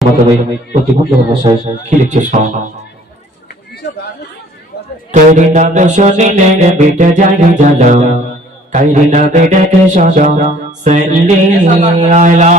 মাতাবে অতি মূল্য ভাষায় লিখছে শোন কাইরি নামে শুনিলে বেটা জানি জালো কাইরি নামে ডেকে সদা সাল্লি আলা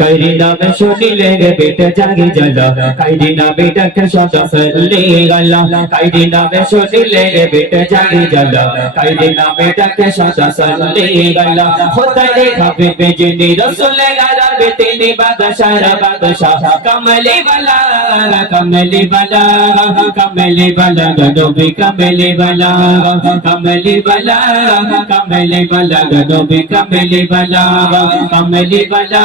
কাইরি নামে শুনিলে রে বেটা জাগি জ্বালা কাইরি নামে ডাকে সদা সাল্লি আলা কাইরি নামে শুনিলে রে বেটা জাগি জ্বালা কাইরি নামে ডাকে সদা সাল্লি আলা খোদাই রে খাবে বেজনি রসুল গারাবে তিনি বাদশাহ বাদশাহ কমলি বালা কমলি বালা কমলি বালা নবী কমলি বালা। কমলি বালা কমলি বালা নবী কমলি বালা। কমলি বালা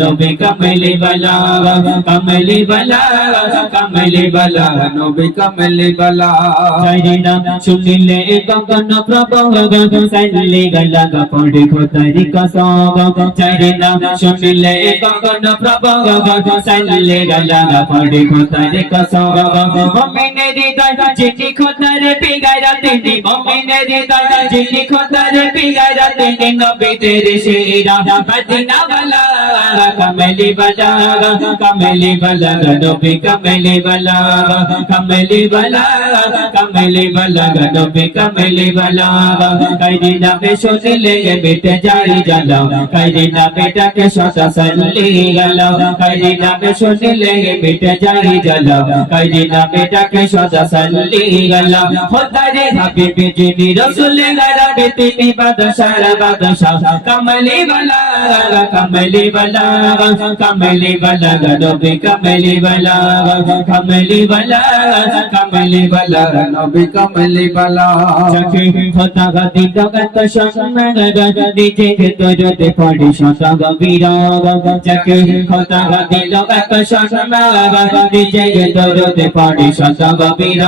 نو بے کمل بلا کمل بلا کمل بلا نو بے بلا گگن گگن ممی تینی ممی تینی تیرے شیرہ بلا کملی بلا کملی کملی کملی کملی کئی بیٹے جاری کئی کئی بیٹے جاری کئی خدا رسول بیتی بادشاہ بادشاہ کملی کملی বালা কমলি বালা নবী কমলি বালা কমলি বালা কমলি বালা নবী কমলি বালা সখী খোদা গদি জগত সন্মান নিজে তোরতে পড়ি শত গভীর সখী খোদা গদি জগত সন্মান নিজে তোরতে পড়ি শত গভীর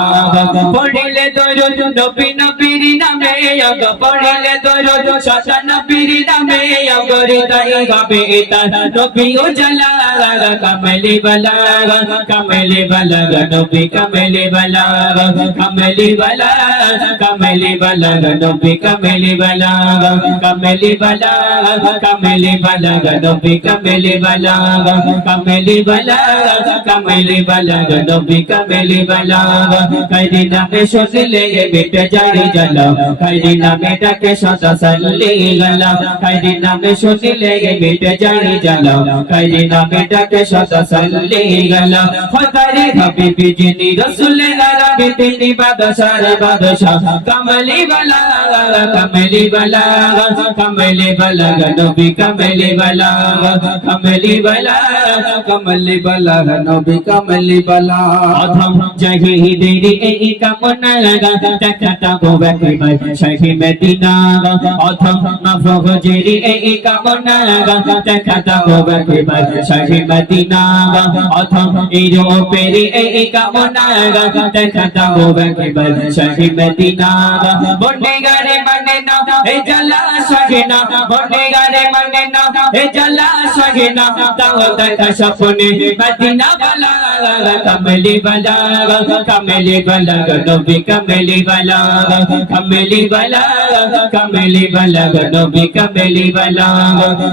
পড়িলে তোর নবী নবীর নামে অগ পড়িলে তোর শত নবীর নামে অগরি তাই গাবে তার নবী ও জালা بلاغ کملی بلاغ کملی بلاغ نبی کملی بلاغ کملی بلاغ کملی بلاغ نبی کملی بلاغ کملی بلاغ کملی بلاغ نبی کملی بلاغ کملی بلاغ کملی بلاغ نبی کملی بلاغ کردی نامی شوز لیے بیٹے جاری جلا کردی نامی ڈاکے شوز سلی للا کردی نامی شوز لیے بیٹے جاری جلا ڈٹ شد سلی گلا فدری حبیب جنی رسول عربی تینی بادشار بادشاہ کملی بلا کملی بلا کملی بلا، نبی کملی بلا کملی بلا کملی بلا، نبی کملی بلا۔ ادھم جہی دیری ای کمن لگا، تکتا کو وکی میں شہی مدینہ۔ ادھم نفغ جیری ای کمن لگا، تکتا کو وکی میں شہی শাহি মদিনা অথম ইরো পেরি এই কামনা লাগা টাকাটা গোবে ভাই শাহি মদিনা বন্ডে গারে মনে না এ শাহি না বন্ডে গারে মনে না এ শাহি না তাও দেখা সপনে মদিনা বালা কমলি বালা কমলি বালা নবী কমলি বালা কমলি বালা কমলি বালা নবী কমলি বালা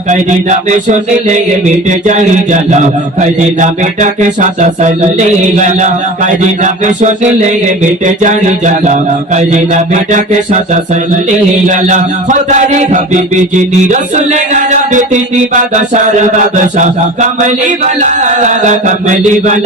কাইদি নামে শুনলে মিটে যাই জ্বালা কাইদি নামে ডাকে সাদা সাল্লি গালা কাইদি নামে শুনলে মিটে যাই জ্বালা কাইদি নামে ডাকে সাদা সাল্লি গালা খোদারে হাবিবি যিনি রসুল গারাবে তিনি বাদশাহ বাদশাহ কমলি বালা কমলি